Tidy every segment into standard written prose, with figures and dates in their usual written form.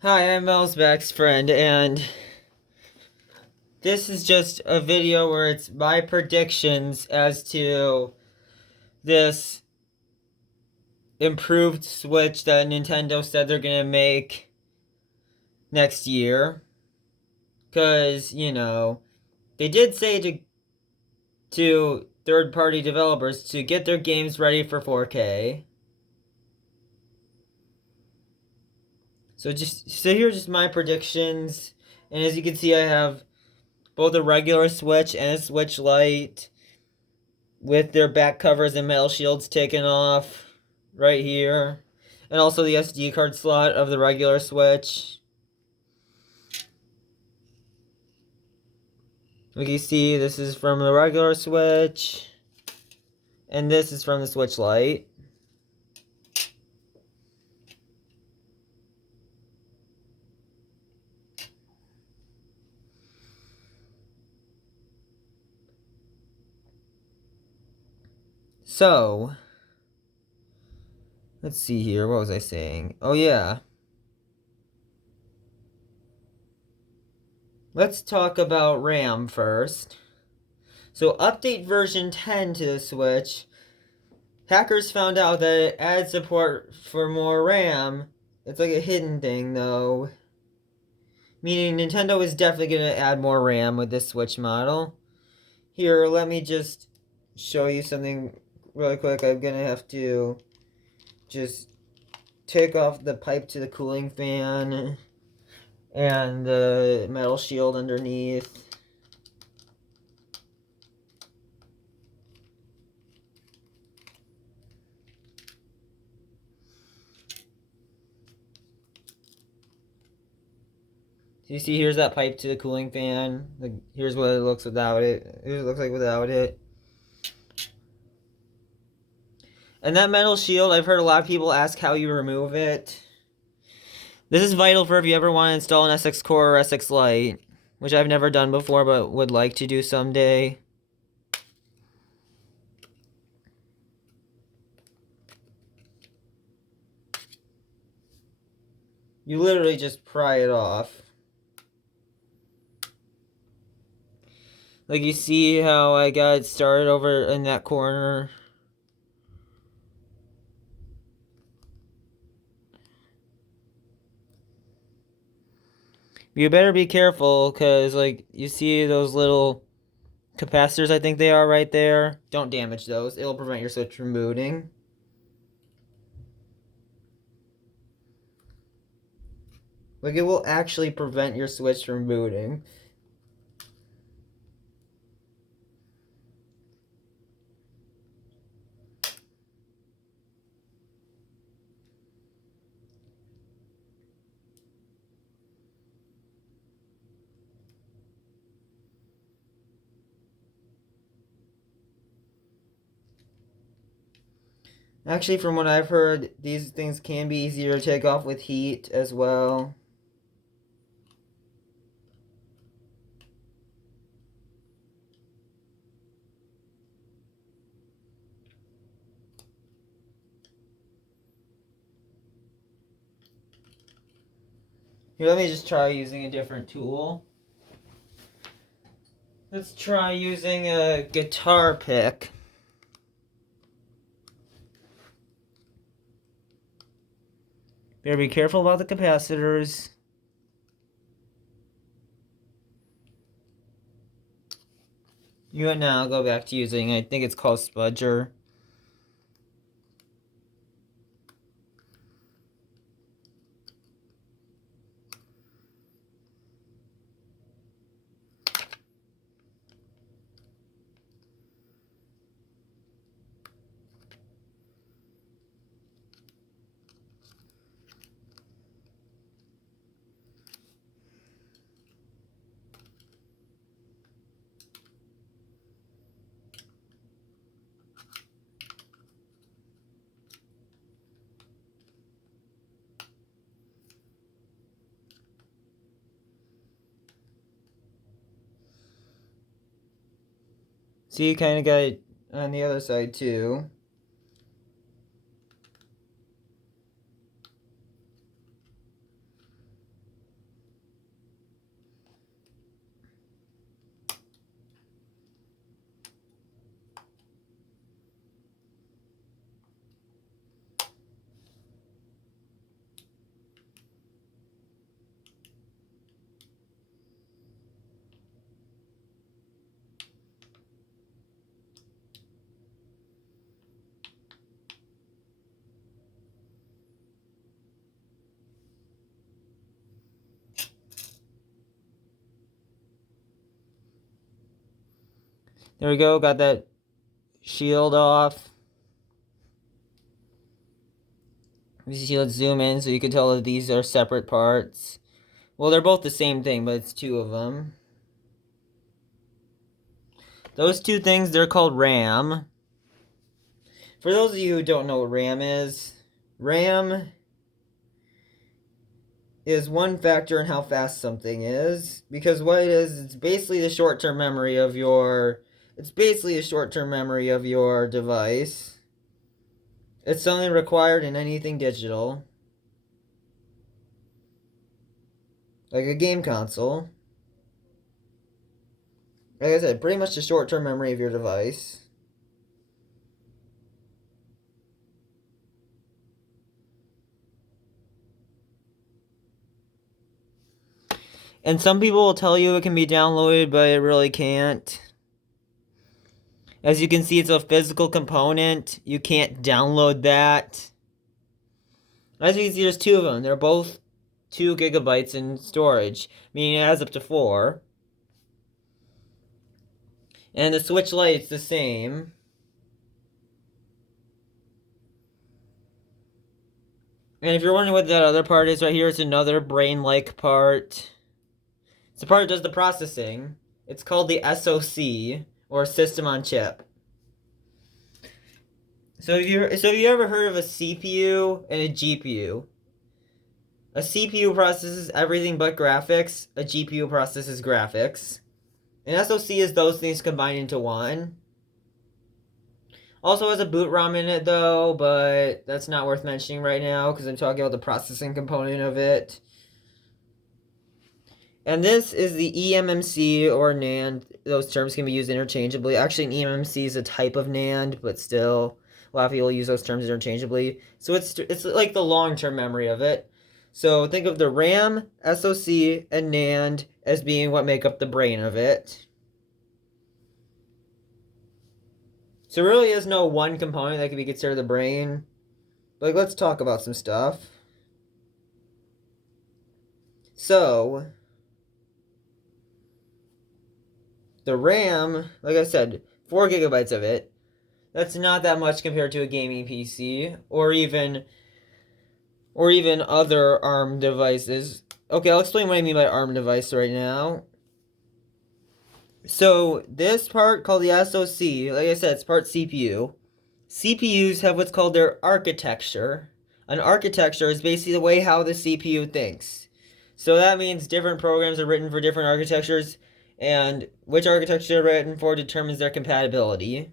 Hi, I'm Mel's best friend, and this is just a video where it's my predictions as to this improved Switch that Nintendo said they're gonna make next year. Cause, they did say to third-party developers to get their games ready for 4K. So here's just my predictions. And as you can see, I have both a regular Switch and a Switch Lite with their back covers and metal shields taken off right here. And also the SD card slot of the regular Switch. Like you see, this is from the regular Switch. And this is from the Switch Lite. So, let's see here. What was I saying? Oh, yeah. Let's talk about RAM first. So, update version 10 to the Switch. Hackers found out that it adds support for more RAM. It's like a hidden thing, though. Meaning Nintendo is definitely going to add more RAM with this Switch model. Here, let me just show you something really quick. I'm going to have to just take off the pipe to the cooling fan and the metal shield underneath. So you see, here's that pipe to the cooling fan. Here's what it looks without it. Here's what it looks like without it. And that metal shield, I've heard a lot of people ask how you remove it. This is vital for if you ever want to install an SX Core or SX Lite, which I've never done before but would like to do someday. You literally just pry it off. Like you see how I got it started over in that corner. You better be careful, because like you see those little capacitors, I think they are right there. Don't damage those. It'll prevent your Switch from booting. Like, it will actually prevent your Switch from booting. Actually, from what I've heard, these things can be easier to take off with heat as well. Here, let me just try using a different tool. Let's try using a guitar pick. Better be careful about the capacitors. You and now go back to using, I think it's called Spudger. See, you kind of got it on the other side too. There we go, got that shield off. Let's zoom in so you can tell that these are separate parts. Well, they're both the same thing, but it's two of them. Those two things, they're called RAM. For those of you who don't know what RAM is one factor in how fast something is. Because what it is, it's basically the short-term memory of your... It's basically a short-term memory of your device. It's something required in anything digital. Like a game console. Like I said, pretty much the short-term memory of your device. And some people will tell you it can be downloaded, but it really can't. As you can see, it's a physical component. You can't download that. As you can see, there's two of them. They're both 2 gigabytes in storage, meaning it has up to 4. And the Switch Lite's the same. And if you're wondering what that other part is right here, it's another brain-like part. It's the part that does the processing. It's called the SoC, or System on Chip. So have you ever heard of a CPU and a GPU? A CPU processes everything but graphics. A GPU processes graphics. An SoC is those things combined into one. Also has a boot ROM in it though, but that's not worth mentioning right now because I'm talking about the processing component of it. And this is the eMMC or NAND. Those terms can be used interchangeably. Actually, an eMMC is a type of NAND, but still, a lot of people use those terms interchangeably. So it's like the long-term memory of it. So think of the RAM, SoC, and NAND as being what make up the brain of it. So there really is no one component that can be considered the brain. Like, let's talk about some stuff. So, the RAM, like I said, 4 gigabytes of it. That's not that much compared to a gaming PC, or even other ARM devices. Okay, I'll explain what I mean by ARM device right now. So, this part called the SoC, like I said, it's part CPU. CPUs have what's called their architecture. An architecture is basically the way how the CPU thinks. So that means different programs are written for different architectures, and which architecture they're written for determines their compatibility.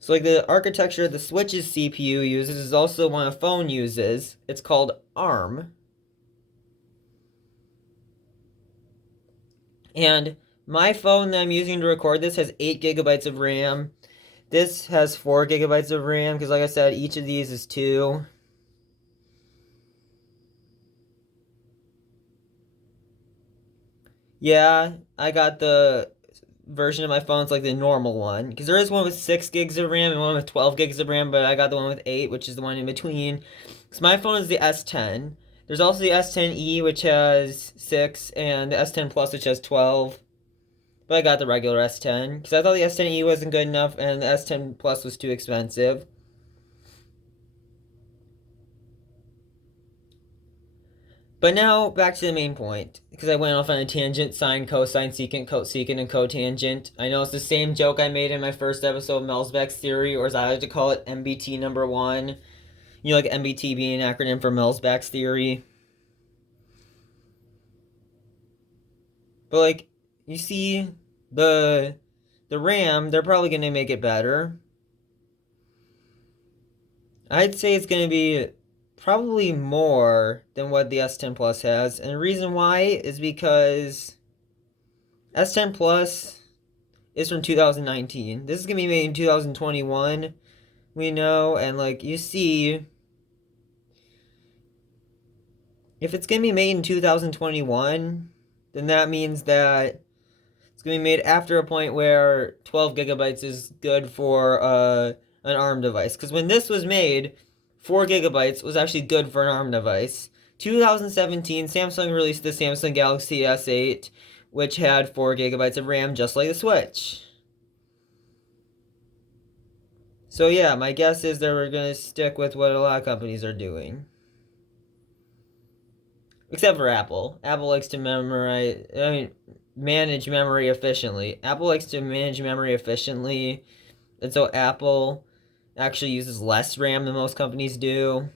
So like the architecture the Switch's CPU uses is also one a phone uses. It's called ARM. And my phone that I'm using to record this has 8 gigabytes of RAM. This has 4 gigabytes of RAM, because like I said, each of these is 2. Yeah, I got the version of my phone, it's like the normal one. Because there is one with 6 gigs of RAM and one with 12 gigs of RAM, but I got the one with 8, which is the one in between. Because my phone is the S10. There's also the S10e, which has 6, and the S10 Plus, which has 12. But I got the regular S10, because I thought the S10e wasn't good enough, and the S10 Plus was too expensive. But now, back to the main point, because I went off on a tangent, sine, cosine, secant, cosecant, and cotangent. I know it's the same joke I made in my first episode of Melzbeck's theory, or as I like to call it, MBT number 1. You know, like MBT being an acronym for Melzbeck's theory. But like, you see, the RAM, they're probably going to make it better. I'd say it's going to be probably more than what the S10 Plus has. And the reason why is because S10 Plus is from 2019. This is going to be made in 2021, we know. And like, you see, if it's going to be made in 2021, then that means that it's going to be made after a point where 12 gigabytes is good for an ARM device. Because when this was made, 4 gigabytes was actually good for an ARM device. 2017, Samsung released the Samsung Galaxy S8 which had 4 gigabytes of RAM, just like the Switch. So yeah, my guess is that we're going to stick with what a lot of companies are doing. Except for Apple. Apple likes to manage memory efficiently. Apple likes to manage memory efficiently, and so Apple actually uses less RAM than most companies do.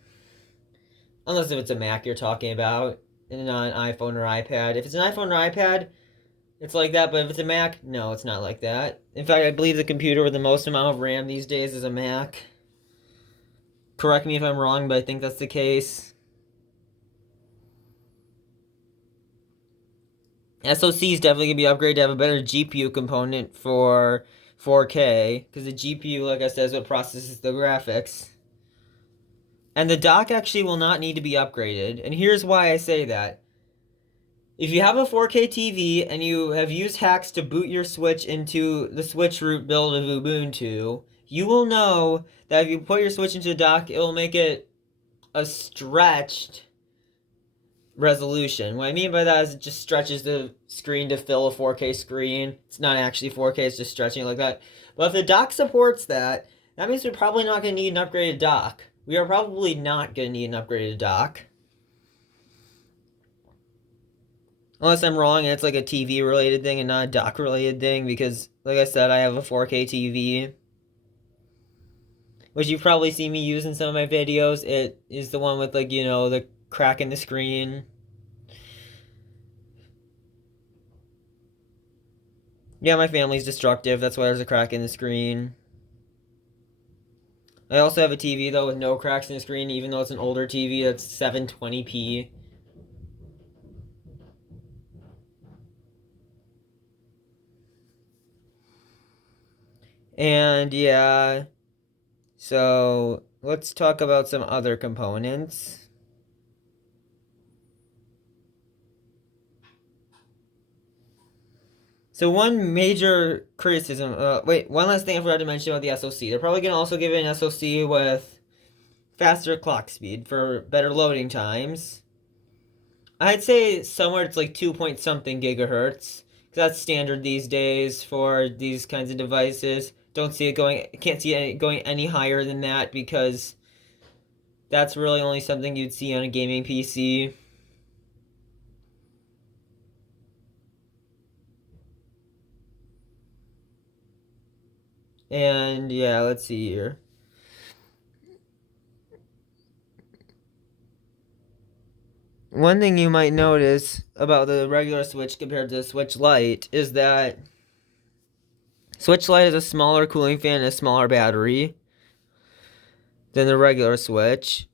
Unless if it's a Mac you're talking about, and not an iPhone or iPad. If it's an iPhone or iPad, it's like that, but if it's a Mac, no, it's not like that. In fact, I believe the computer with the most amount of RAM these days is a Mac. Correct me if I'm wrong, but I think that's the case. SoC is definitely going to be upgraded to have a better GPU component for 4K, because the GPU, like I said, is what processes the graphics. And the dock actually will not need to be upgraded, and here's why I say that. If you have a 4K TV and you have used hacks to boot your Switch into the Switch root build of Ubuntu, you will know that if you put your Switch into a dock, it will make it a stretched resolution. What I mean by that is it just stretches the screen to fill a 4K screen. It's not actually 4K, it's just stretching it like that. But if the dock supports that, that means we're probably not going to need an upgraded dock. We are probably not going to need an upgraded dock. Unless I'm wrong and it's like a TV related thing and not a dock related thing, because like I said, I have a 4K TV. Which you've probably seen me use in some of my videos. It is the one with, like, you know, the crack in the screen. Yeah, my family's destructive. That's why there's a crack in the screen. I also have a TV, though, with no cracks in the screen, even though it's an older TV that's 720p. And, yeah. So, let's talk about some other components. So one major criticism, one last thing I forgot to mention about the SoC. They're probably going to also give it an SoC with faster clock speed for better loading times. I'd say somewhere it's like 2 point something gigahertz. Because that's standard these days for these kinds of devices. Can't see it going any higher than that, because that's really only something you'd see on a gaming PC. And yeah, let's see here. One thing you might notice about the regular Switch compared to the Switch Lite is that Switch Lite has a smaller cooling fan and a smaller battery than the regular Switch.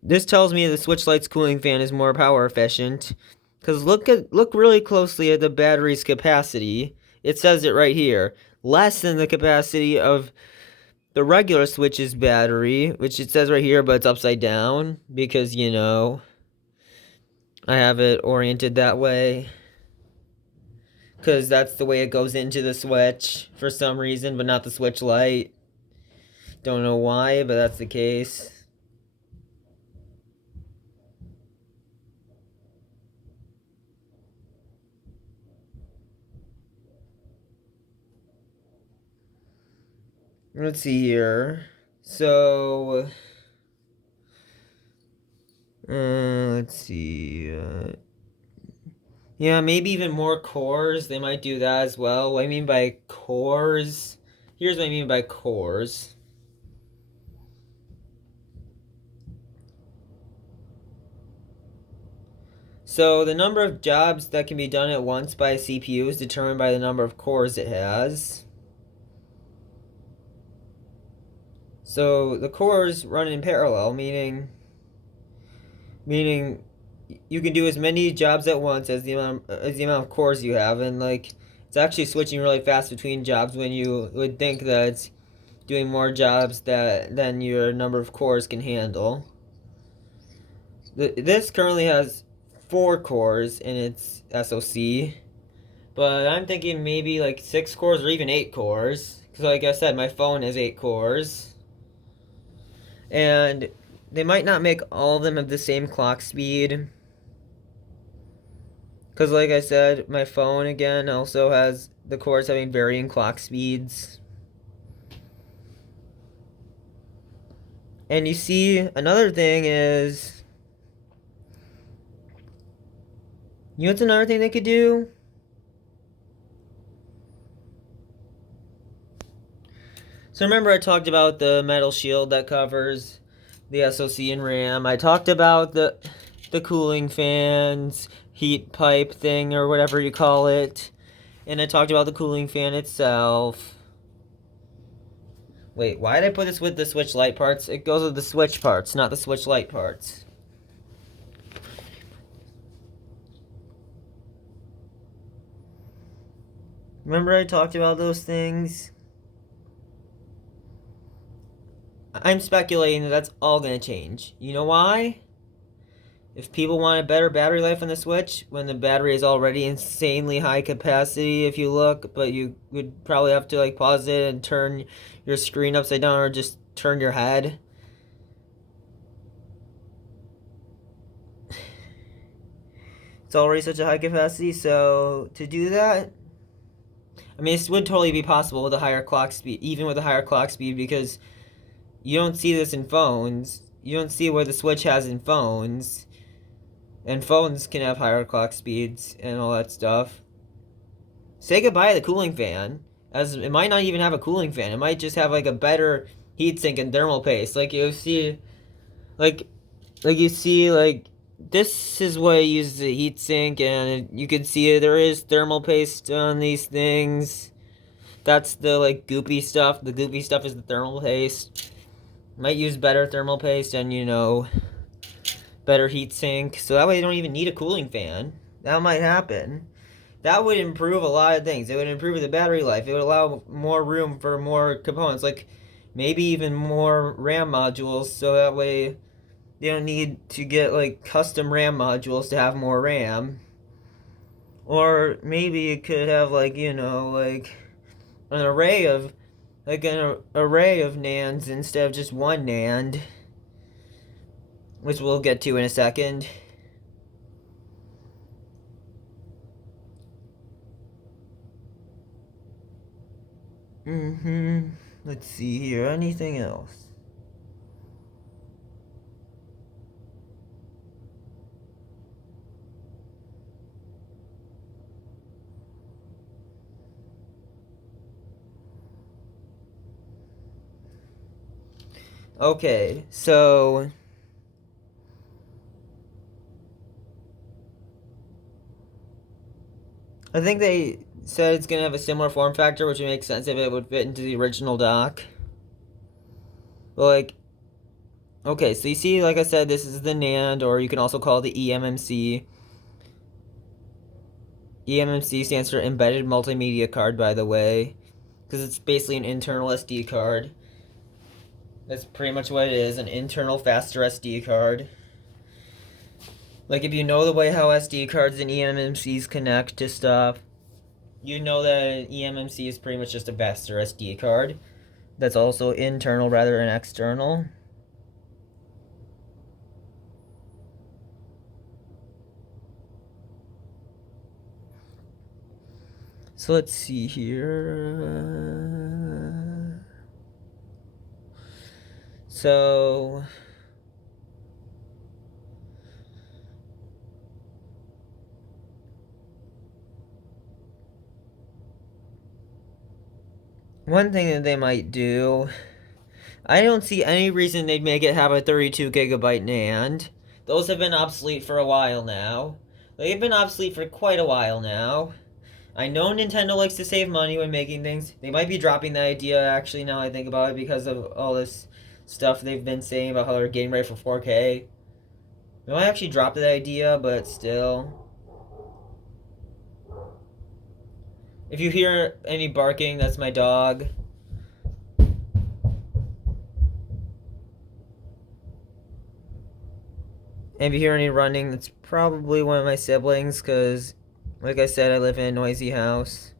This tells me the Switch Lite's cooling fan is more power efficient. Because look really closely at the battery's capacity. It says it right here. Less than the capacity of the regular Switch's battery, which it says right here, but it's upside down. Because, you know, I have it oriented that way. Because that's the way it goes into the Switch for some reason, but not the Switch Lite. Don't know why, but that's the case. Let's see here. So, let's see. Yeah, maybe even more cores. They might do that as well. What I mean by cores. Here's what I mean by cores. So the number of jobs that can be done at once by a CPU is determined by the number of cores it has. So the cores run in parallel, meaning you can do as many jobs at once as the amount of cores you have, and like it's actually switching really fast between jobs when you would think that it's doing more jobs than your number of cores can handle. This currently has 4 cores in its SoC, but I'm thinking maybe like 6 cores or even 8 cores, because like I said, my phone has 8 cores. And they might not make all of them have the same clock speed. Because, like I said, my phone again also has the cords having varying clock speeds. And you see, another thing is, you know what's another thing they could do? So remember I talked about the metal shield that covers the SoC and RAM. I talked about the cooling fans, heat pipe thing, or whatever you call it. And I talked about the cooling fan itself. Wait, why did I put this with the switch light parts? It goes with the switch parts, not the switch light parts. Remember I talked about those things? I'm speculating that that's all going to change. You know why? If people want a better battery life on the Switch, when the battery is already insanely high capacity, if you look, but you would probably have to like pause it and turn your screen upside down or just turn your head. It's already such a high capacity, so to do that, I mean, this would totally be possible with a higher clock speed, even with a higher clock speed, because you don't see this in phones. You don't see what the Switch has in phones. And phones can have higher clock speeds and all that stuff. Say goodbye to the cooling fan, as it might not even have a cooling fan. It might just have like a better heatsink and thermal paste. Like you see, like you see, like this is what uses the heatsink, and you can see there is thermal paste on these things. That's the like goopy stuff. The goopy stuff is the thermal paste. Might use better thermal paste and better heatsink, so that way you don't even need a cooling fan. That might happen. That would improve a lot of things. It would improve the battery life. It would allow more room for more components, like maybe even more RAM modules, so that way they don't need to get like custom RAM modules to have more RAM. Or maybe it could have like, like an array of NANDs instead of just one NAND, which we'll get to in a second. Let's see here. Anything else? Okay, so I think they said it's gonna have a similar form factor, which would make sense if it would fit into the original dock. But like, okay, so you see, like I said, this is the NAND, or you can also call it the eMMC. eMMC stands for Embedded Multimedia Card, by the way, because it's basically an internal SD card. That's pretty much what it is, an internal faster SD card. Like, if you know the way how SD cards and eMMCs connect to stuff, you know that an eMMC is pretty much just a faster SD card. That's also internal rather than external. So let's see here. So one thing that they might do, I don't see any reason they'd make it have a 32 gigabyte NAND. Those have been obsolete for a while now. They've been obsolete for quite a while now. I know Nintendo likes to save money when making things. They might be dropping that idea, actually, now I think about it, because of all this stuff they've been saying about how they're getting ready for 4K. They might actually drop that idea, but still. If you hear any barking, that's my dog. And if you hear any running, that's probably one of my siblings, because, like I said, I live in a noisy house.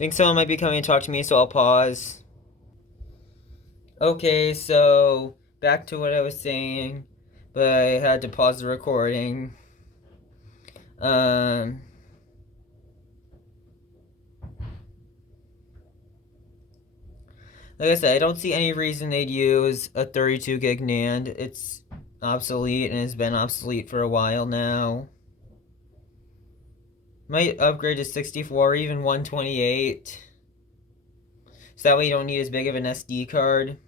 think someone might be coming to talk to me, so I'll pause. Okay, so back to what I was saying, but I had to pause the recording. Um, like I said, I don't see any reason they'd use a 32 gig NAND. It's obsolete and has been obsolete for a while now. Might upgrade to 64 or even 128. So that way you don't need as big of an SD card.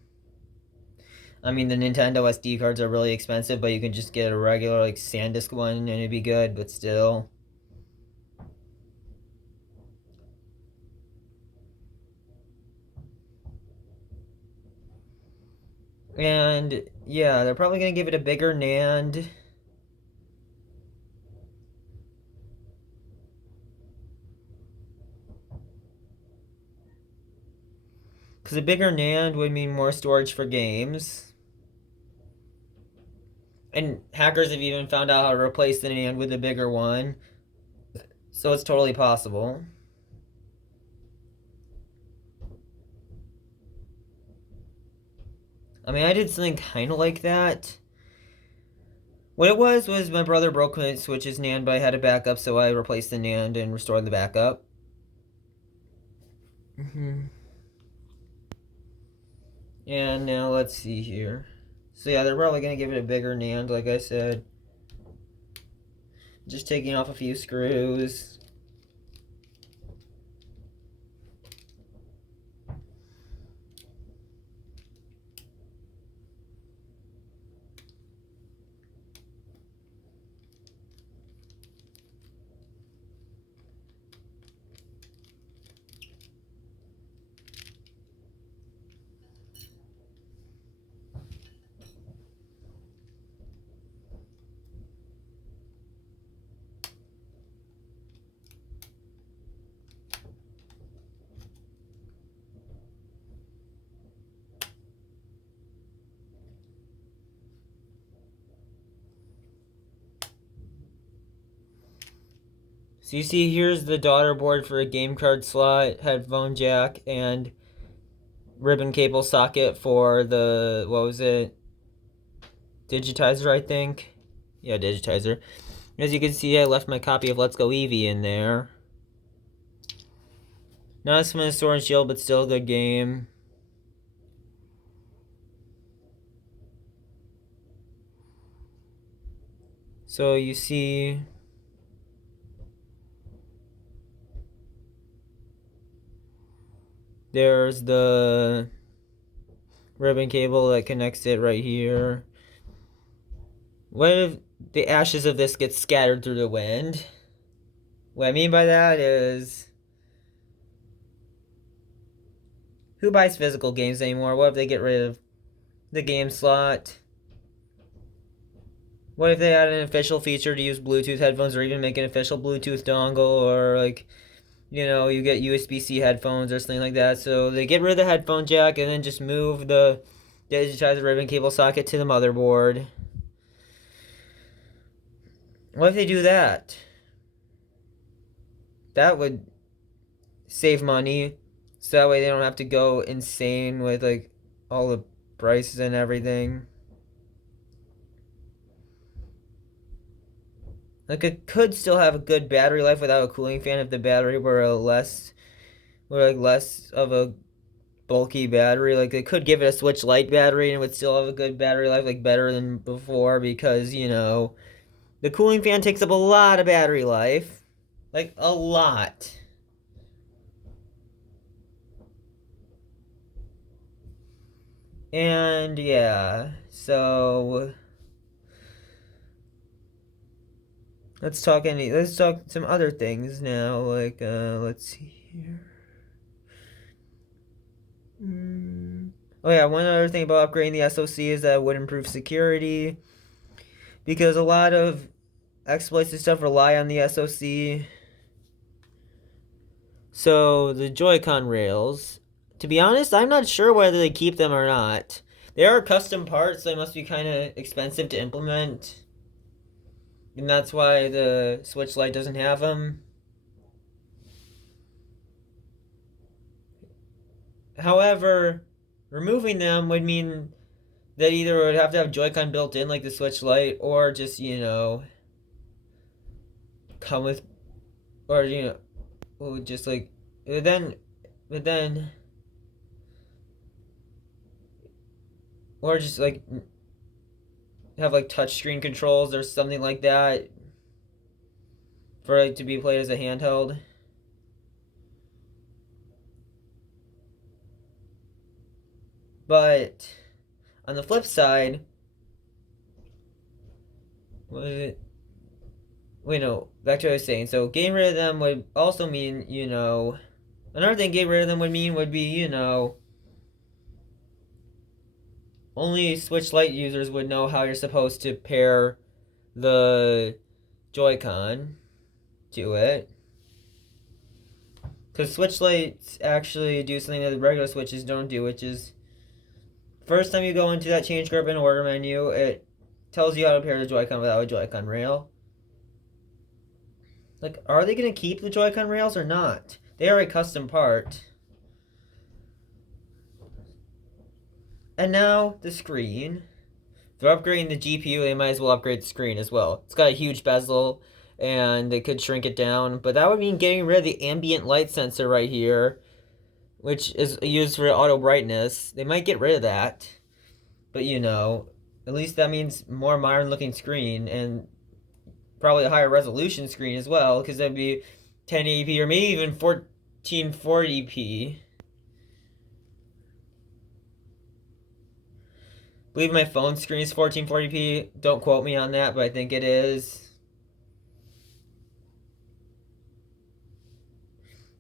I mean, the Nintendo SD cards are really expensive, but you can just get a regular, like, SanDisk one and it'd be good, but still. And, yeah, they're probably gonna give it a bigger NAND. Because a bigger NAND would mean more storage for games. And hackers have even found out how to replace the NAND with a bigger one. So it's totally possible. I mean, I did something kind of like that. What it was my brother broke my Switch's NAND, but I had a backup, so I replaced the NAND and restored the backup. And now let's see here. So yeah, they're probably going to give it a bigger NAND, like I said. Just taking off a few screws. So you see, here's the daughter board for a game card slot, headphone jack, and ribbon cable socket for the, what was it? Digitizer, I think. Yeah, digitizer. As you can see, I left my copy of Let's Go Eevee in there. Not as fun as Sword and Shield, but still a good game. So you see, there's the ribbon cable that connects it right here. What if the ashes of this get scattered through the wind? What I mean by that is, who buys physical games anymore? What if they get rid of the game slot? What if they add an official feature to use Bluetooth headphones, or even make an official Bluetooth dongle, or like, you know, you get USB-C headphones or something like that. So they get rid of the headphone jack and then just move the digitizer ribbon cable socket to the motherboard. What if they do that? That would save money, so that way they don't have to go insane with like all the prices and everything. Like, it could still have a good battery life without a cooling fan if the battery were less of a bulky battery. Like, it could give it a Switch Lite battery and it would still have a good battery life, like better than before, because, you know, the cooling fan takes up a lot of battery life. Like, a lot. And yeah, so let's talk some other things now. Like, let's see here. Oh yeah, one other thing about upgrading the SoC is that it would improve security, because a lot of exploits and stuff rely on the SoC. So the Joy-Con rails, to be honest, I'm not sure whether they keep them or not. They are custom parts, so they must be kind of expensive to implement. And that's why the Switch Lite doesn't have them. However, removing them would mean that either it would have to have Joy-Con built in like the Switch Lite, or just, come with, or, just like, but then, but then, or just like have like touchscreen controls or something like that for it to be played as a handheld. But on the flip side, what is it? Wait, no, back to what I was saying. So getting rid of them would also mean, another thing getting rid of them would mean would be, only Switch Lite users would know how you're supposed to pair the Joy-Con to it. Because Switch Lites actually do something that the regular Switches don't do, which is first time you go into that change grip and order menu, it tells you how to pair the Joy-Con without a Joy-Con rail. Like, are they going to keep the Joy-Con rails or not? They are a custom part. And now the screen. If they're upgrading the GPU, they might as well upgrade the screen as well. It's got a huge bezel, and they could shrink it down, but that would mean getting rid of the ambient light sensor right here, which is used for auto brightness. They might get rid of that, but at least that means more modern looking screen, and probably a higher resolution screen as well, because that'd be 1080p or maybe even 1440p. I believe my phone screen is 1440p. Don't quote me on that, but I think it is.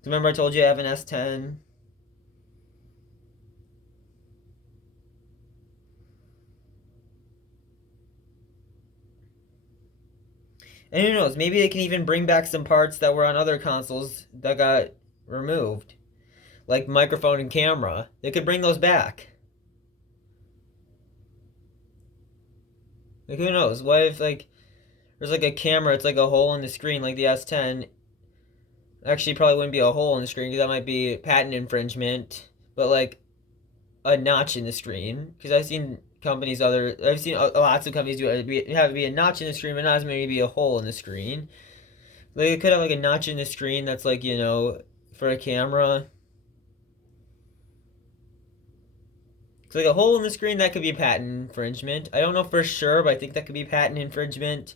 Remember I told you I have an S10? And who knows, maybe they can even bring back some parts that were on other consoles that got removed. Like microphone and camera. They could bring those back. Like, who knows? What if, like, there's like a camera, it's like a hole in the screen, like the S10. Actually, probably wouldn't be a hole in the screen, because that might be patent infringement. But, like, a notch in the screen. Because I've seen I've seen lots of companies do it. Have it be a notch in the screen, but not as many be a hole in the screen. Like, it could have, like, a notch in the screen that's, like, for a camera. So like a hole in the screen, that could be patent infringement. I don't know for sure, but I think that could be patent infringement.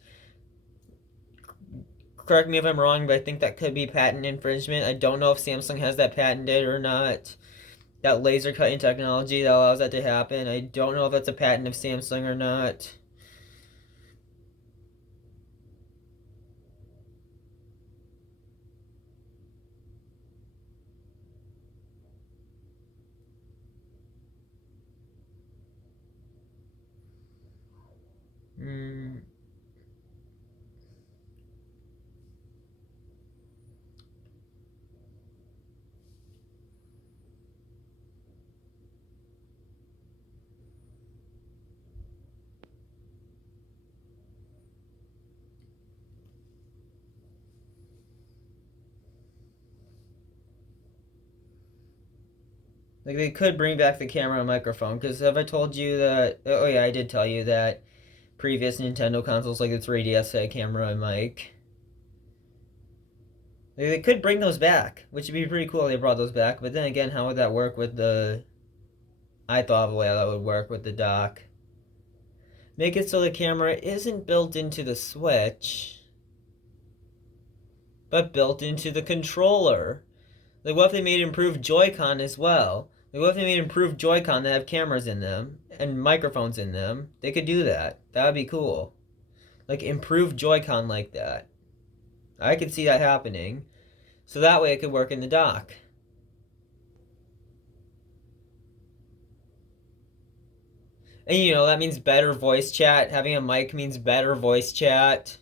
Correct me if I'm wrong, but I think that could be patent infringement. I don't know if Samsung has that patented or not. That laser cutting technology that allows that to happen. I don't know if that's a patent of Samsung or not. Hmm. Like they could bring back the camera and microphone, because have I told you that? Oh yeah, I did tell you that previous Nintendo consoles like the 3DS had a camera and mic. Like, they could bring those back, which would be pretty cool if they brought those back. But then again, how would that work with the? I thought of a way that would work with the dock. Make it so the camera isn't built into the Switch, but built into the controller. Like, what if they made improved Joy-Con as well? Like, what if they made improved Joy-Con that have cameras in them and microphones in them? They could do that. That would be cool. Like, improved Joy-Con like that. I could see that happening. So that way it could work in the dock. And that means better voice chat. Having a mic means better voice chat.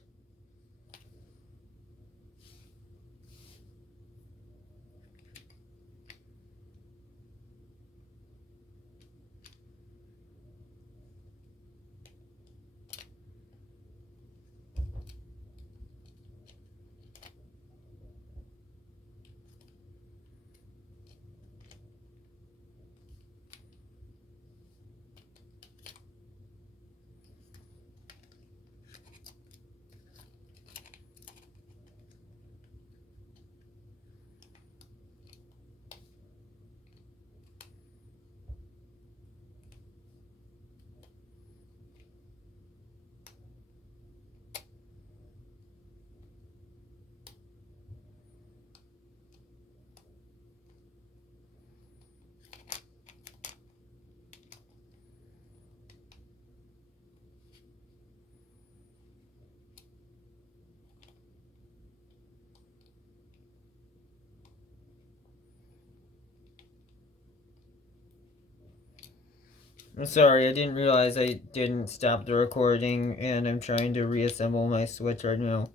I'm sorry, I didn't realize I didn't stop the recording, and I'm trying to reassemble my Switch right now.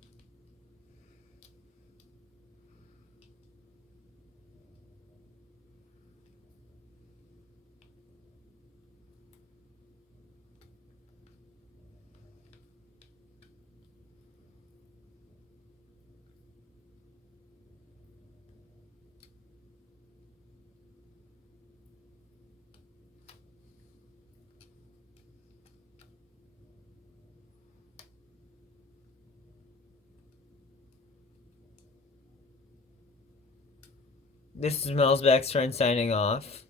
This is Mel's Backstrand signing off.